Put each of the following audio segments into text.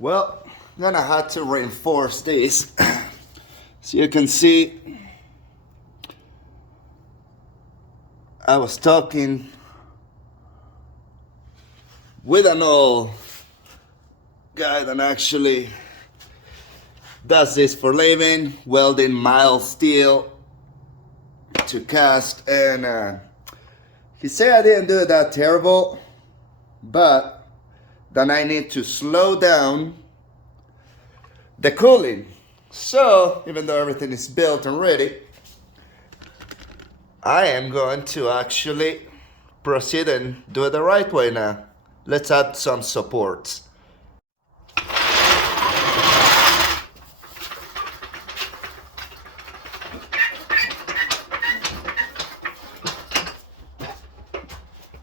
Well, I'm gonna have to reinforce this. So you can see, I was talking with an old guy that actually does this for living, welding mild steel to cast, and he said I didn't do it that terrible, but then I need to slow down the cooling. So even though everything is built and ready, I am going to actually proceed and do it the right way now. Let's add some supports.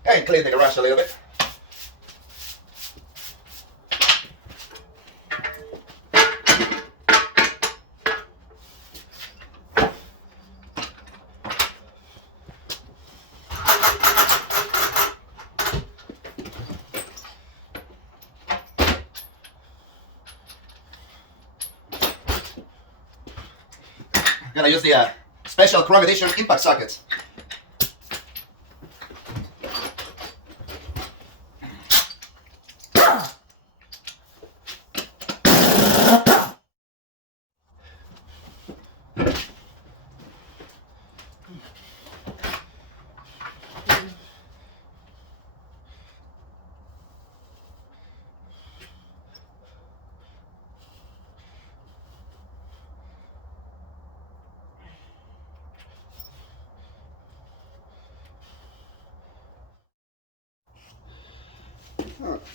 And clean the garage a little bit. I'm gonna use the special Chrome Edition impact sockets.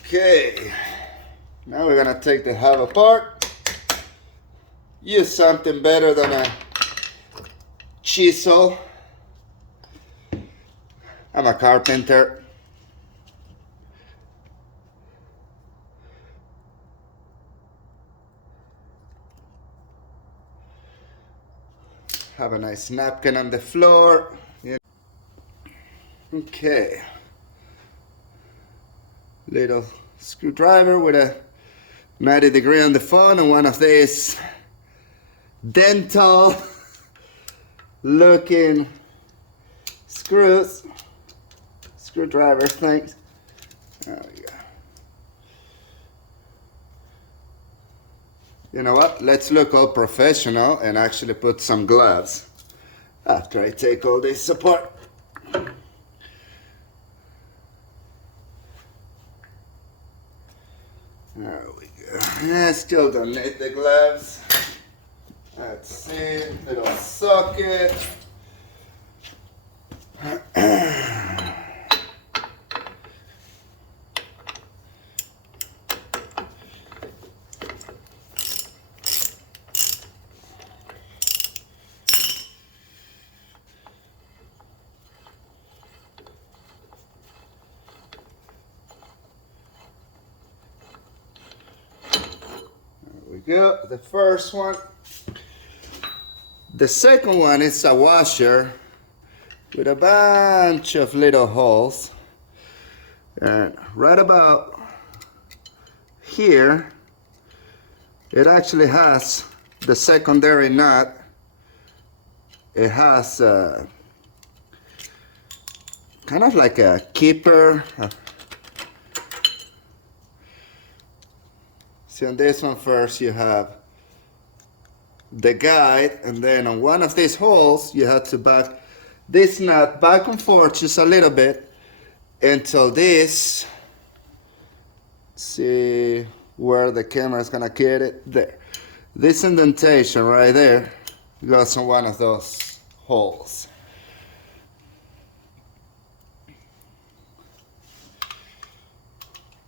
Okay, now we're gonna take the hub apart. Use something better than a chisel. I'm a carpenter. Have a nice napkin on the floor. Okay. Little screwdriver with a 90-degree on the phone and one of these dental looking screwdriver things. There we go. You know what? Let's look all professional and actually put some gloves after I take all this apart. There we go. I still don't need the gloves. Let's see, little socket. Go, the first one. The second one is a washer with a bunch of little holes, and right about here it actually has the secondary nut. It has kind of like a keeper. See, on this one first you have the guide, and then on one of these holes you have to back this nut back and forth just a little bit until this, see where the camera is gonna get it, there. This indentation right there goes on one of those holes.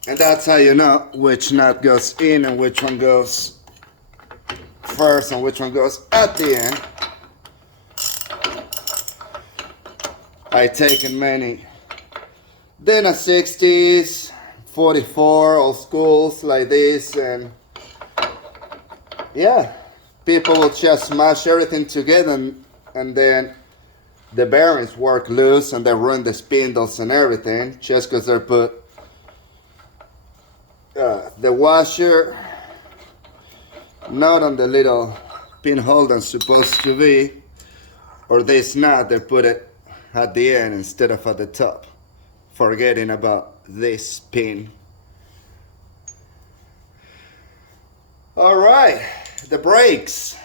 And that's how you know which nut goes in and which one goes first and which one goes at the end. I've taken many Dana 60s, 44, old schools like this, and yeah, people will just smash everything together and then the bearings work loose and they ruin the spindles and everything just because they're put the washer not on the little pinhole that's supposed to be, or this nut they put it at the end instead of at the top, forgetting about this pin. All right, the brakes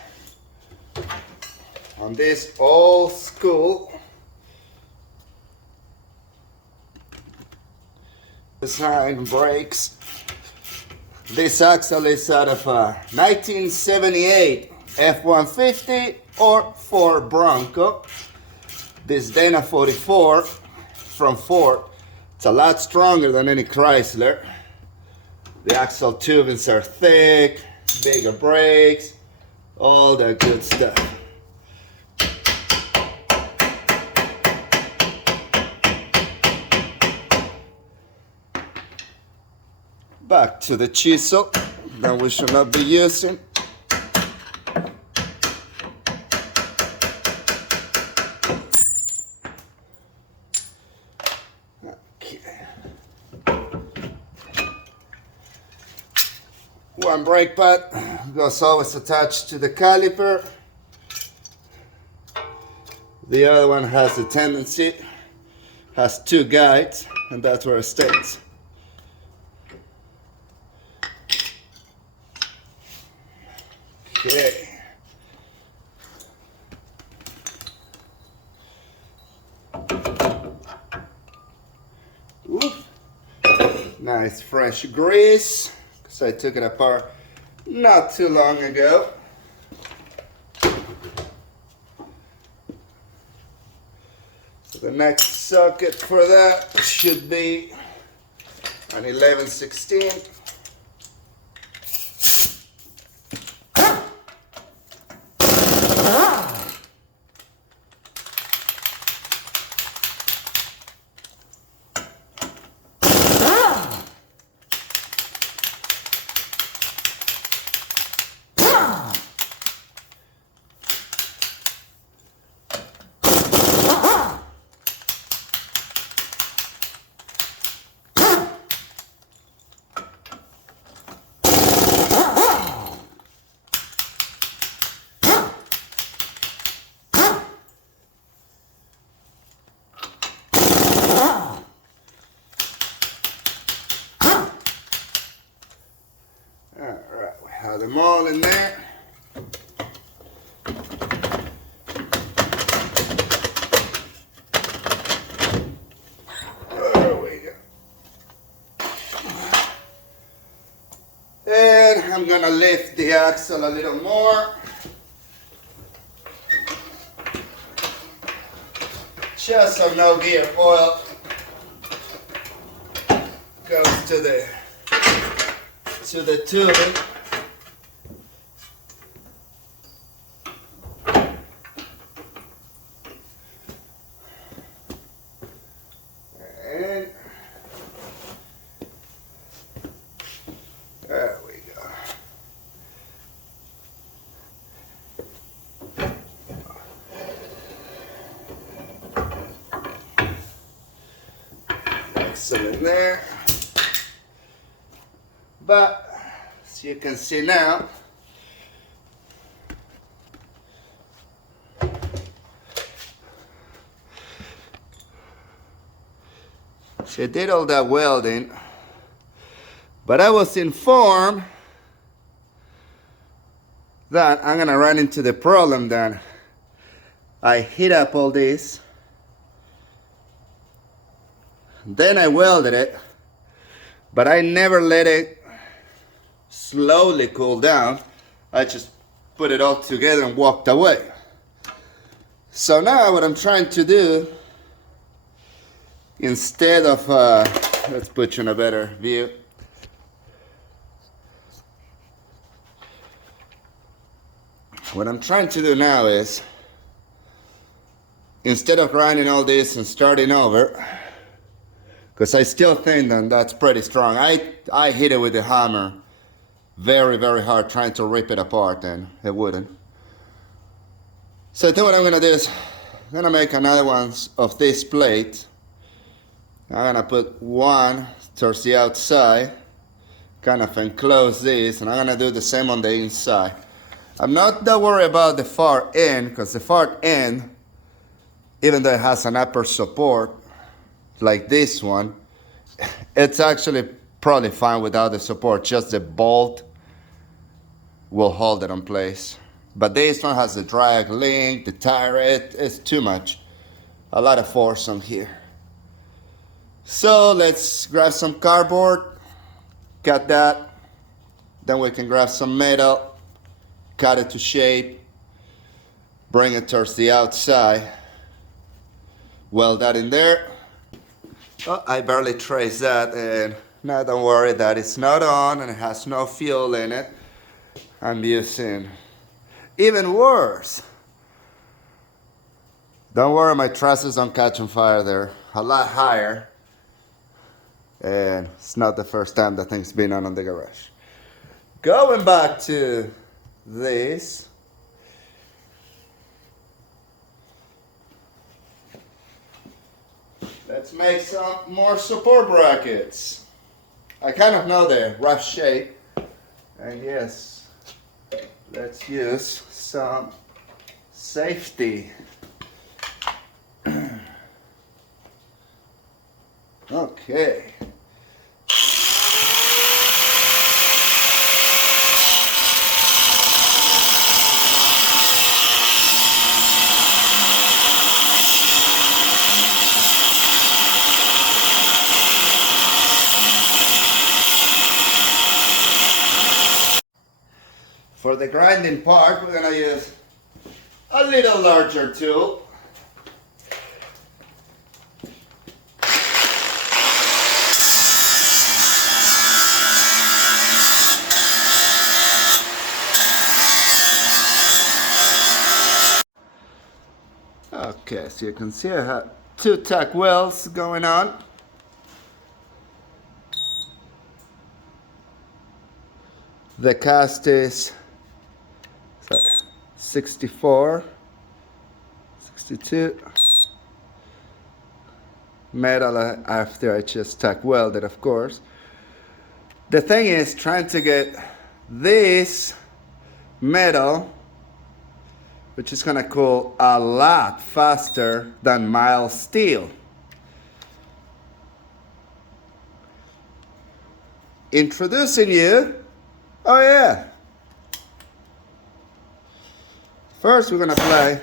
on this old school design brakes. This axle is out of a 1978 F-150 or Ford Bronco. This Dana 44 from Ford. It's a lot stronger than any Chrysler. The axle tubings are thick, bigger brakes, all that good stuff. Back to the chisel that we should not be using. Okay. One brake pad goes always attached to the caliper. The other one has a tendency, has two guides, and that's where it stays. Okay. Ooh. Nice fresh grease, because I took it apart not too long ago. So the next socket for that should be an 11/16. Alright, we have them all in there. There we go. And I'm gonna lift the axle a little more. Just so no gear oil goes to the tubing. And there we go. Excellent there. But as you can see now, she did all that welding, but I was informed that I'm gonna run into the problem that I heat up all this, then I welded it, but I never let it slowly cool down. I just put it all together and walked away. So now what I'm trying to do, instead of let's put you in a better view. What I'm trying to do now is, instead of grinding all this and starting over, because I still think that that's pretty strong. I hit it with the hammer very, very hard trying to rip it apart, and it wouldn't. So I think what I'm gonna do is, I'm gonna make another one of this plate. I'm gonna put one towards the outside, kind of enclose this, and I'm gonna do the same on the inside. I'm not that worried about the far end, because the far end, even though it has an upper support like this one, it's actually probably fine without the support. Just the bolt will hold it in place. But this one has the drag link, the tire, it's too much. A lot of force on here. So let's grab some cardboard, cut that. Then we can grab some metal, cut it to shape, bring it towards the outside, weld that in there. Oh, I barely traced that, and now don't worry that it's not on and it has no fuel in it. I'm using even worse. Don't worry, my trusses don't catch on fire. They're a lot higher. And it's not the first time that thing's been on the garage. Going back to this. Let's make some more support brackets. I kind of know the rough shape. And yes, let's use some safety. Okay. For the grinding part, we're gonna use a little larger tool. Okay, so you can see I have 2 tack welds going on. The cast is 64, 62. Metal after I just tack welded, of course. The thing is trying to get this metal, which is gonna cool a lot faster than mild steel. Introducing you, oh yeah. First we're gonna apply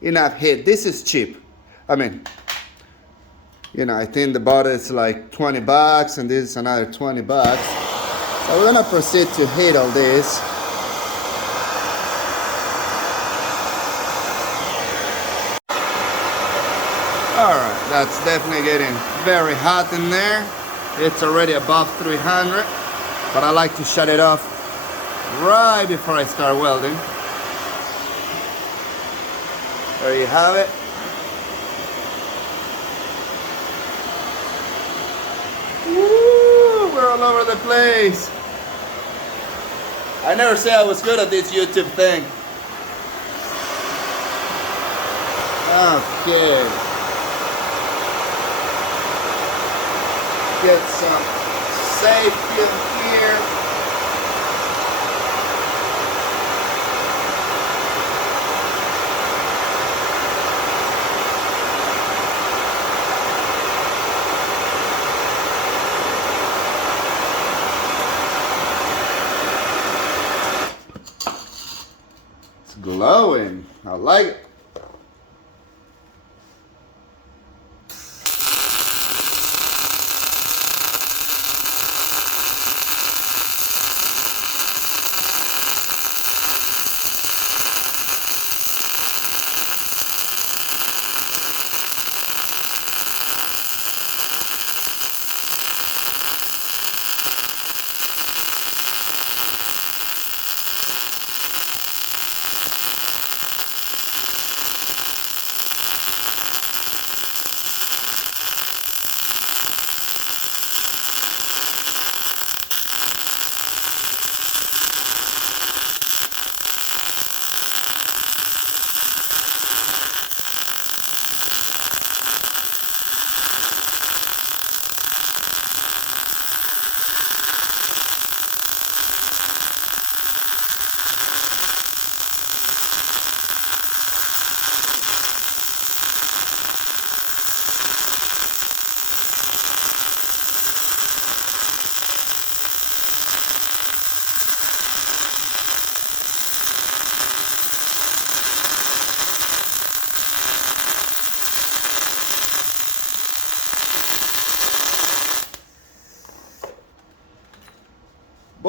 enough heat. This is cheap. I mean, you know, I think the bottle is like 20 bucks and this is another 20 bucks. So we're gonna proceed to heat all this. Alright, that's definitely getting very hot in there. It's already above 300, but I like to shut it off right before I start welding. There you have it. Woo, we're all over the place. I never say I was good at this YouTube thing. Okay. Get some safety in here. It's glowing. I like it.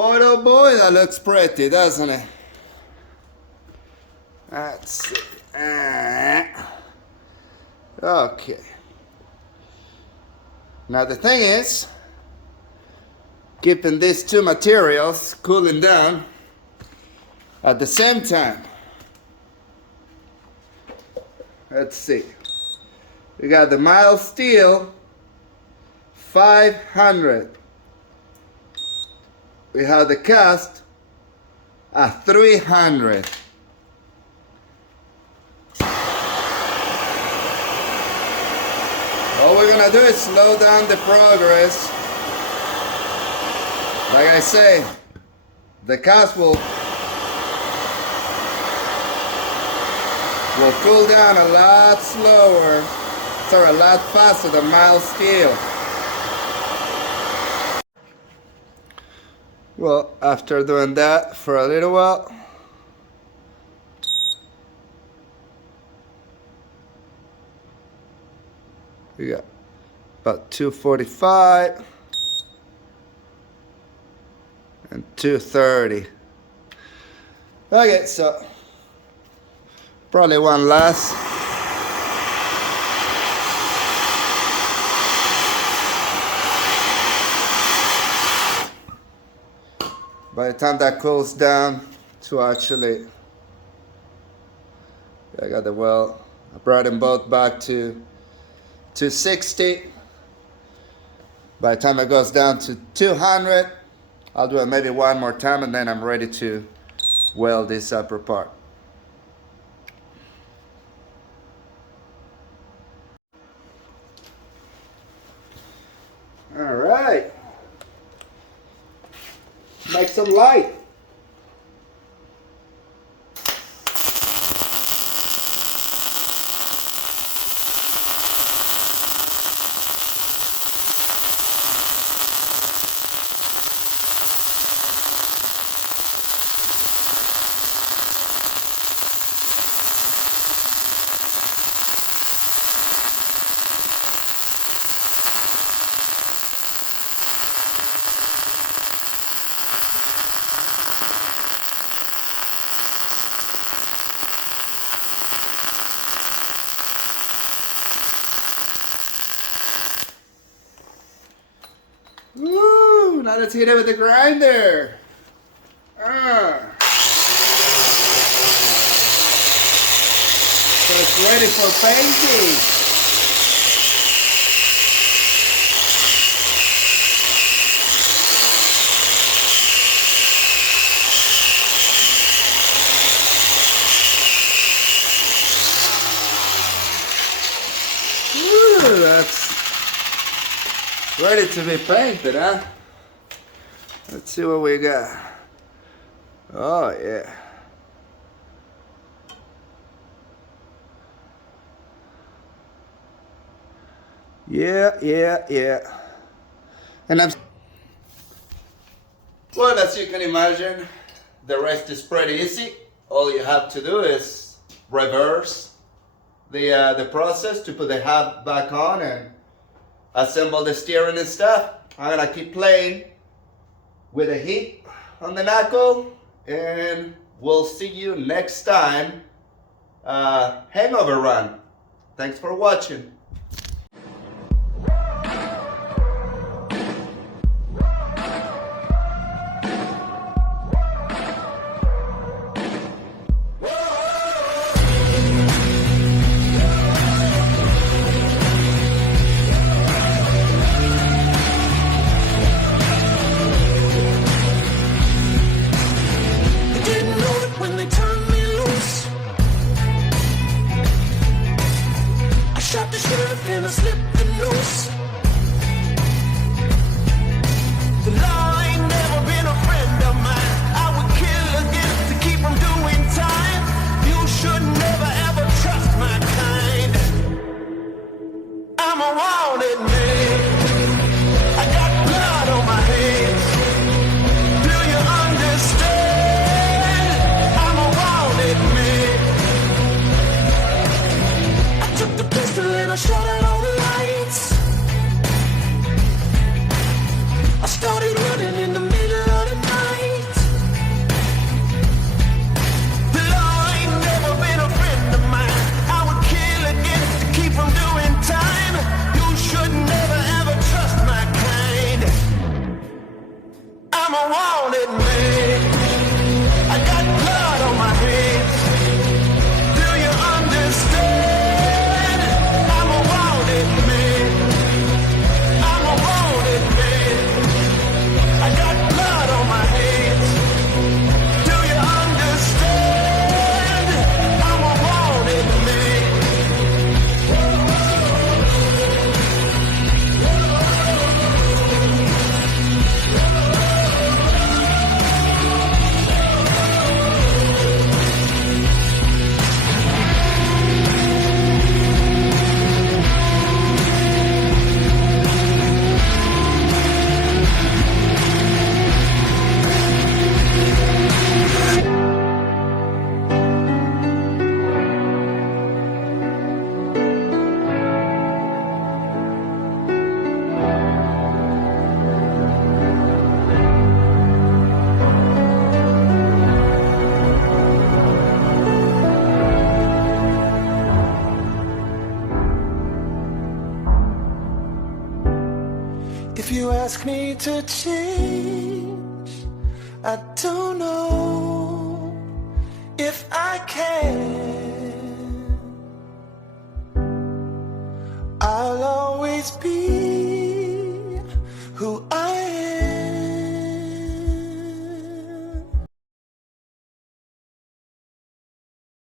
Boy, oh boy, that looks pretty, doesn't it? Let's see. Okay. Now the thing is, keeping these two materials cooling down at the same time. Let's see. We got the mild steel 500. We have the cast at 300. All we're gonna do is slow down the progress. Like I say, the cast will cool down a lot slower, sorry, a lot faster than mild steel. Well, after doing that for a little while, we got about 245 and 230. Okay, so probably one last. By the time that cools down to actually, I got the weld. I brought them both back to 260. By the time it goes down to 200, I'll do it maybe one more time and then I'm ready to weld this upper part. All right. Make some light. Woo! Now let's hit it with the grinder. So it's ready for painting. Woo! That's ready to be painted, huh? Let's see what we got. Oh, yeah. Yeah. And well, as you can imagine, the rest is pretty easy. All you have to do is reverse the process to put the hub back on and assemble the steering and stuff. I'm gonna keep playing with the heat on the knuckle and we'll see you next time. Hangover run. Thanks for watching. And I slipped the noose. The law ain't never been a friend of mine. I would kill again to keep from doing time. You should never ever trust my kind. I'm a wanted man. I got blood on my hands. Do you understand? I'm a wanted man. I took the pistol and I shot it. I started running. If you ask me to change, I don't know if I can. I'll always be